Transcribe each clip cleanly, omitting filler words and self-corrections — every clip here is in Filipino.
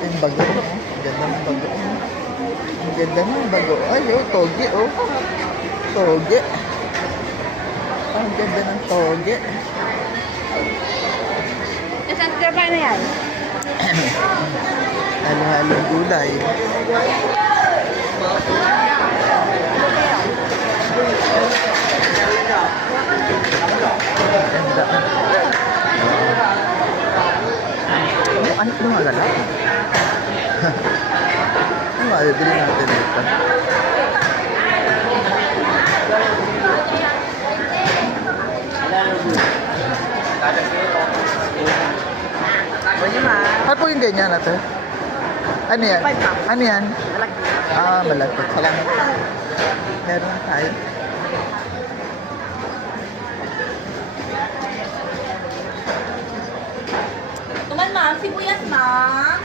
Yung bago, oh. Ang ganda ng bago. Ang ganda ng bago. Ay, oh, toge, oh. Toge. Ang ganda ng toge. Isang traba na yan. Halo-halong gulay. Ganda. Ano magala? Ano madadali natin ito? Ano po yung ganyan natin? Ano yan? Ano yan? Ah, malapit. Salamat. Meron tayo. Tuman, ma'am. Sibuyas, ma'am.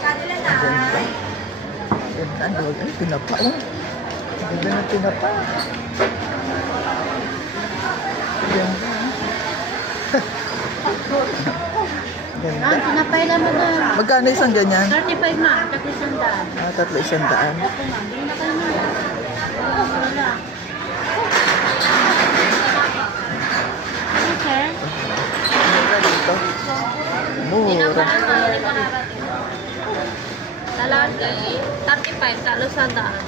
Kanila na. Ganda. Ano? Ay, tinapa. Oh. Ganda ng tinapa. Ganda. Ganda. Ah, tinapay lang mo na. Magkano isang ganyan? 35 na, tapos sandaan. Ah, 300. Opo ma'am, hindi na kayo na. Wala. Ano sir? Mura dito. Mura. Lalaki, 35, talo sandaan.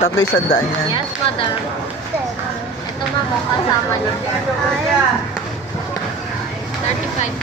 300 yan. Yes, madam. Ito ma'am, kasama niyo. 35.